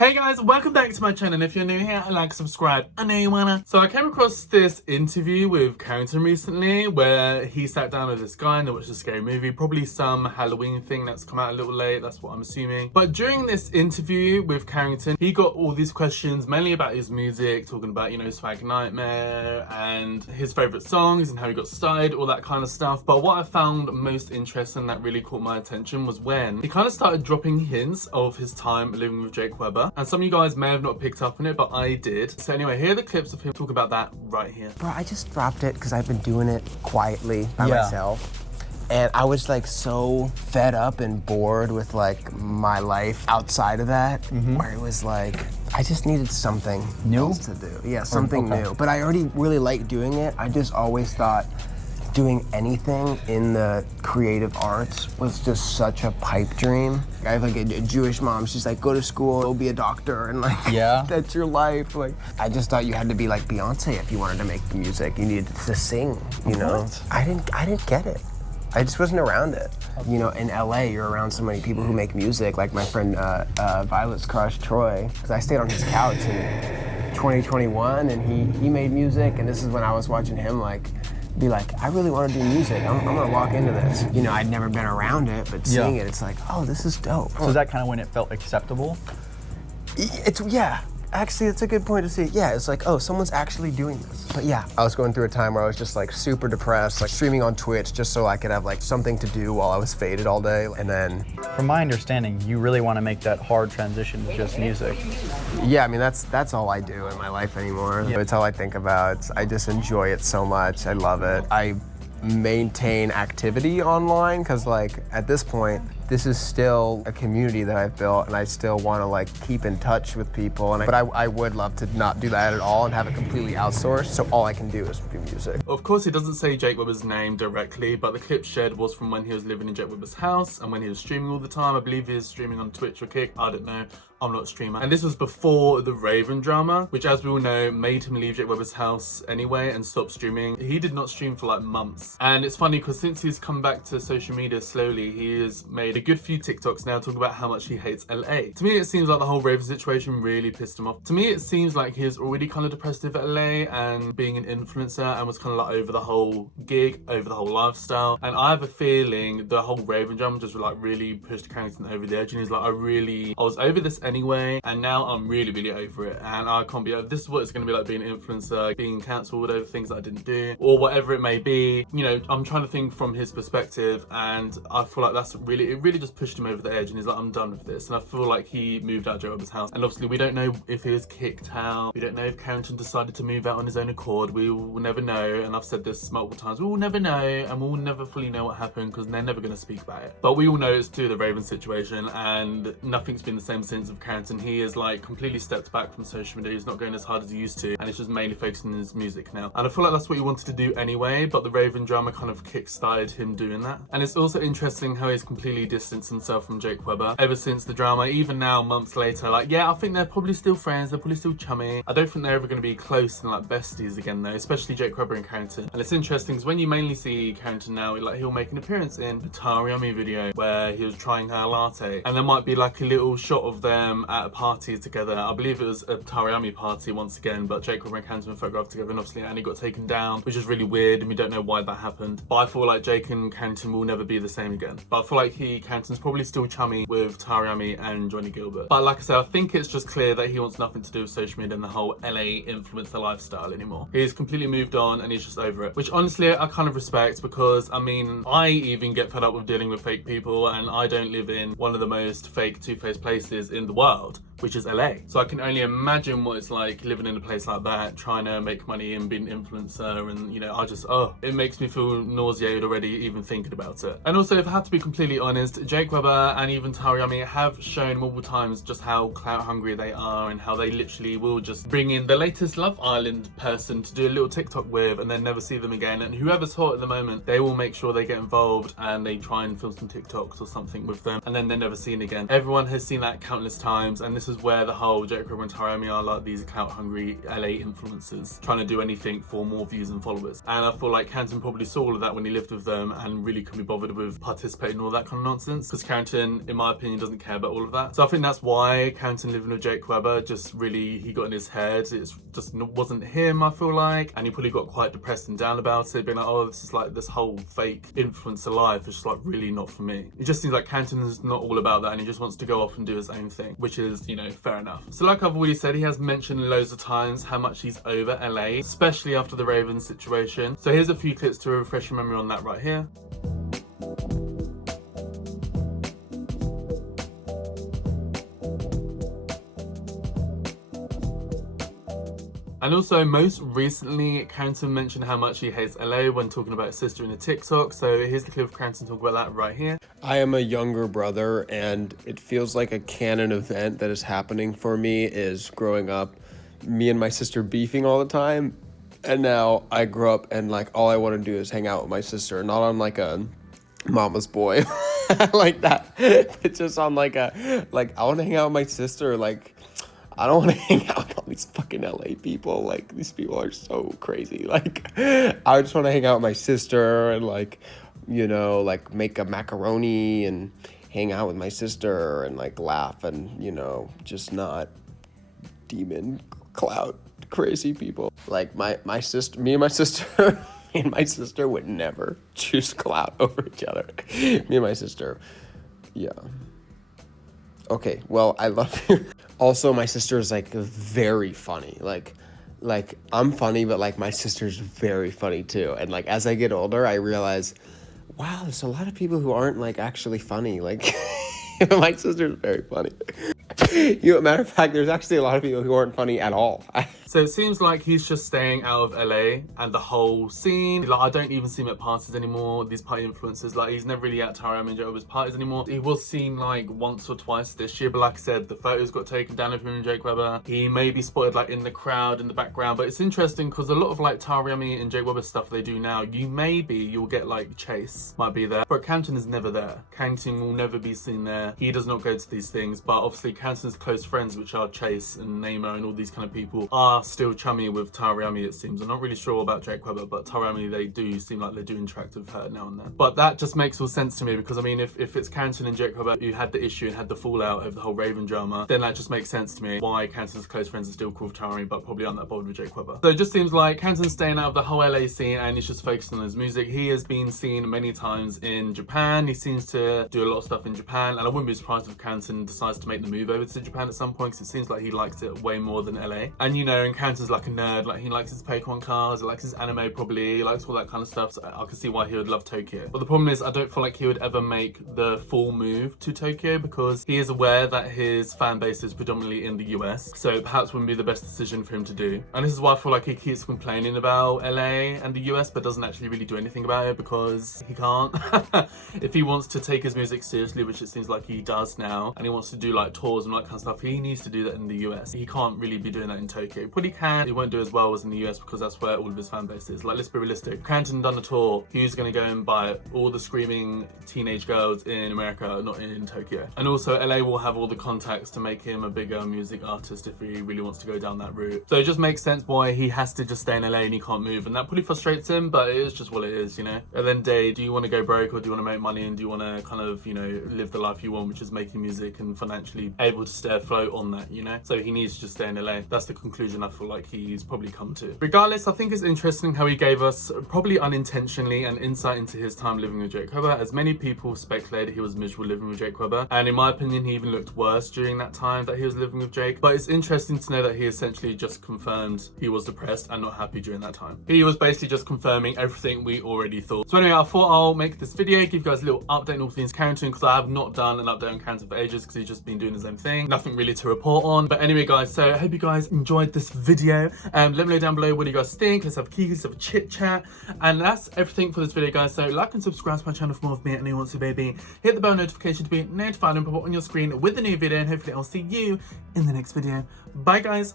Hey guys, welcome back to my channel, and if you're new here, like, subscribe, I know you wanna. So I came across this interview with Carrington recently where he sat down with this guy and they watched a scary movie, probably some Halloween thing that's come out a little late, that's what I'm assuming. But during this interview with Carrington, he got all these questions, mainly about his music, talking about, Swag Nightmare and his favourite songs and how he got started, all that kind of stuff. But what I found most interesting that really caught my attention was when he kind of started dropping hints of his time living with Jake Webber. And some of you guys may have not picked up on it, but I did. So anyway, here are the clips of him talk about that right here. Bro, I just dropped it because I've been doing it quietly by myself. And I was like so fed up and bored with like my life outside of that, where it was like, I just needed something else to do. Yeah, something new. But I already really liked doing it. I just always thought doing anything in the creative arts was just such a pipe dream. I have like a Jewish mom. She's like, go to school, go be a doctor, and like, that's your life. Like, I just thought you had to be like Beyonce if you wanted to make music. You needed to sing, you know? I didn't get it. I just wasn't around it. You know, in LA, you're around so many people who make music, like my friend Violet's crush, Troy, because I stayed on his couch in 2021, and he made music, and this is when I was watching him like, be like, I really want to do music. I'm gonna walk into this. You know, I'd never been around it, but seeing it, it's like, oh, this is dope. So is that kind of when it felt acceptable? Actually, it's a good point to see. Yeah, it's like, oh, someone's actually doing this. But yeah, I was going through a time where I was just like super depressed, like streaming on Twitch just so I could have like something to do while I was faded all day. And then, from my understanding, you really want to make that hard transition to just music. Yeah, I mean, that's all I do in my life anymore. Yeah. It's all I think about. I just enjoy it so much. I love it. I maintain activity online because like at this point, this is still a community that I've built, and I still want to like keep in touch with people. But I would love to not do that at all and have it completely outsourced. So all I can do is do music. Of course, he doesn't say Jake Webber's name directly, but the clip shared was from when he was living in Jake Webber's house and when he was streaming all the time. I believe he was streaming on Twitch or Kick. I don't know. I'm not a streamer. And this was before the Raven drama, which as we all know, made him leave Jake Webber's house anyway and stop streaming. He did not stream for like months. And it's funny because since he's come back to social media slowly, he has made a good few TikToks now talking about how much he hates LA. To me, it seems like the whole Raven situation really pissed him off. To me, it seems like he's already kind of depressed with LA and being an influencer and was kind of like over the whole gig, over the whole lifestyle. And I have a feeling the whole Raven drama just like really pushed Carrington over the edge. And he's like, I was over this anyway, and now I'm really over it, and I can't be over. This is what it's going to be like being an influencer, being cancelled over things that I didn't do or whatever it may be. You know, I'm trying to think from his perspective, and I feel like it really just pushed him over the edge, and he's like, I'm done with this. And I feel like he moved out of Joe Webber's house, and obviously we don't know if he was kicked out, we don't know if Carrington decided to move out on his own accord. We will never know, and I've said this multiple times, we will never know, and we'll never fully know what happened because they're never going to speak about it. But we all know it's due to the Raven situation, and nothing's been the same since with Carrington. He is like completely stepped back from social media. He's not going as hard as he used to, and it's just mainly focusing on his music now. And I feel like that's what he wanted to do anyway, but the Raven drama kind of kick-started him doing that. And it's also interesting how he's completely distanced himself from Jake Webber ever since the drama, even now months later. Like, yeah, I think they're probably still friends, they're probably still chummy. I don't think they're ever going to be close and like besties again though, especially Jake Webber and Carrington. And it's interesting because when you mainly see Carrington now, like he'll make an appearance in the Tariami video where he was trying her latte, and there might be like a little shot of them at a party together. I believe it was a Tariami party once again, but Jake Webber and Carrington were photographed together, and obviously Annie got taken down, which is really weird, and we don't know why that happened. But I feel like Jake and Carrington will never be the same again. But I feel like Carrington's probably still chummy with Tariami and Johnny Gilbert. But like I said, I think it's just clear that he wants nothing to do with social media and the whole LA influencer lifestyle anymore. He's completely moved on and he's just over it, which honestly I kind of respect, because I mean, I even get fed up with dealing with fake people, and I don't live in one of the most fake two-faced places in the world, which is LA. So I can only imagine what it's like living in a place like that, trying to make money and being an influencer, and you know, it makes me feel nauseated already even thinking about it. And also, if I have to be completely honest, Jake Webber and even Tariami have shown multiple times just how clout hungry they are, and how they literally will just bring in the latest Love Island person to do a little TikTok with and then never see them again. And whoever's hot at the moment, they will make sure they get involved and they try and film some TikToks or something with them, and then they're never seen again. Everyone has seen that countless times, and this is where the whole Jake Webber and Tyrami are like these clout-hungry LA influencers trying to do anything for more views and followers. And I feel like Carrington probably saw all of that when he lived with them and really couldn't be bothered with participating in all that kind of nonsense, because Carrington, in my opinion, doesn't care about all of that. So I think that's why Carrington living with Jake Webber just really, he got in his head. It's just wasn't him, I feel like. And he probably got quite depressed and down about it, being like, oh, this is like this whole fake influencer life. It's just like really not for me. It just seems like Carrington is not all about that and he just wants to go off and do his own thing, which is, you know, fair enough. So like I've already said, he has mentioned loads of times how much he's over LA, especially after the Ravens situation. So here's a few clips to refresh your memory on that right here. And also, most recently, Carrington mentioned how much he hates LA when talking about his sister in a TikTok. So here's the clip of Carrington talking about that right here. I am a younger brother, and it feels like a canon event that is happening for me is growing up, me and my sister beefing all the time. And now I grow up and like all I want to do is hang out with my sister. Not on like a mama's boy like that. It's just on like I want to hang out with my sister. Like, I don't want to hang out with all these fucking LA people. Like, these people are so crazy. Like, I just want to hang out with my sister and, like, you know, like, make a macaroni and hang out with my sister and, like, laugh and, you know, just not demon clout crazy people. Like, my sister, me and my sister, me and my sister would never choose clout over each other. Me and my sister, yeah. Okay, well, I love you. Also, my sister is, like, very funny. Like, I'm funny, but, like, my sister's very funny, too. And, like, as I get older, I realize, wow, there's a lot of people who aren't, like, actually funny. Like, my sister's very funny. You know, matter of fact, there's actually a lot of people who aren't funny at all. So it seems like he's just staying out of LA and the whole scene. Like, I don't even see him at parties anymore, these party influencers. Like, he's never really at Tyrami and Jake Webber's parties anymore. He was seen like once or twice this year, but like I said, the photos got taken down of him and Jake Webber. He may be spotted like in the crowd, in the background, but it's interesting because a lot of like Tyrami and Jake Webber stuff they do now, you'll get like Chase might be there, but Carrington is never there. Carrington will never be seen there. He does not go to these things, but obviously Carrington's close friends, which are Chase and Neymar and all these kind of people, are still chummy with Tyrami, it seems. I'm not really sure about Jake Webber, but Tyrami, they do seem like they do interact with her now and then. But that just makes all sense to me, because I mean, if it's Carrington and Jake Webber who had the issue and had the fallout over the whole Raven drama, then that just makes sense to me why Carrington's close friends are still cool with Tyrami, but probably aren't that bold with Jake Webber. So it just seems like Carrington's staying out of the whole LA scene and he's just focusing on his music. He has been seen many times in Japan. He seems to do a lot of stuff in Japan, and I wouldn't be surprised if Carrington decides to make the move over to Japan at some point, because it seems like he likes it way more than LA. And you know, and Carrington's like a nerd. Like, he likes his Pokemon cards, he likes his anime probably, he likes all that kind of stuff, so I can see why he would love Tokyo. But the problem is, I don't feel like he would ever make the full move to Tokyo, because he is aware that his fan base is predominantly in the US, so perhaps wouldn't be the best decision for him to do. And this is why I feel like he keeps complaining about LA and the US, but doesn't actually really do anything about it, because he can't. If he wants to take his music seriously, which it seems like he does now, and he wants to do like tours and all that kind of stuff, he needs to do that in the US. He can't really be doing that in Tokyo. But he can, he won't do as well as in the US, because that's where all of his fan base is. Like, let's be realistic. Carrington done a tour, who's gonna go and buy all the screaming teenage girls in America, not in Tokyo? And also, LA will have all the contacts to make him a bigger music artist if he really wants to go down that route. So it just makes sense why he has to just stay in LA and he can't move, and that probably frustrates him, but it is just what it is, you know? At the end of the day, do you want to go broke, or do you want to make money, and do you want to kind of, you know, live the life you want, which is making music and financially able to stay afloat on that, you know? So he needs to just stay in LA. That's the conclusion I feel like he's probably come to. Regardless, I think it's interesting how he gave us, probably unintentionally, an insight into his time living with Jake Webber, as many people speculated he was miserable living with Jake Webber, and in my opinion, he even looked worse during that time that he was living with Jake. But it's interesting to know that he essentially just confirmed he was depressed and not happy during that time. He was basically just confirming everything we already thought. So anyway, I thought I'll make this video, give you guys a little update on all things Carrington, because I have not done an update on Carrington for ages, because he's just been doing his own thing. Nothing really to report on. But anyway, guys, so I hope you guys enjoyed this video. Let me know down below what do you guys think. Let's have a kiki, let's have a chit chat. And that's everything for this video, guys. So like and subscribe to my channel for more of me and anyone wants to, baby. Hit the bell notification to be notified and pop up on your screen with a new video, and hopefully I'll see you in the next video. Bye, guys.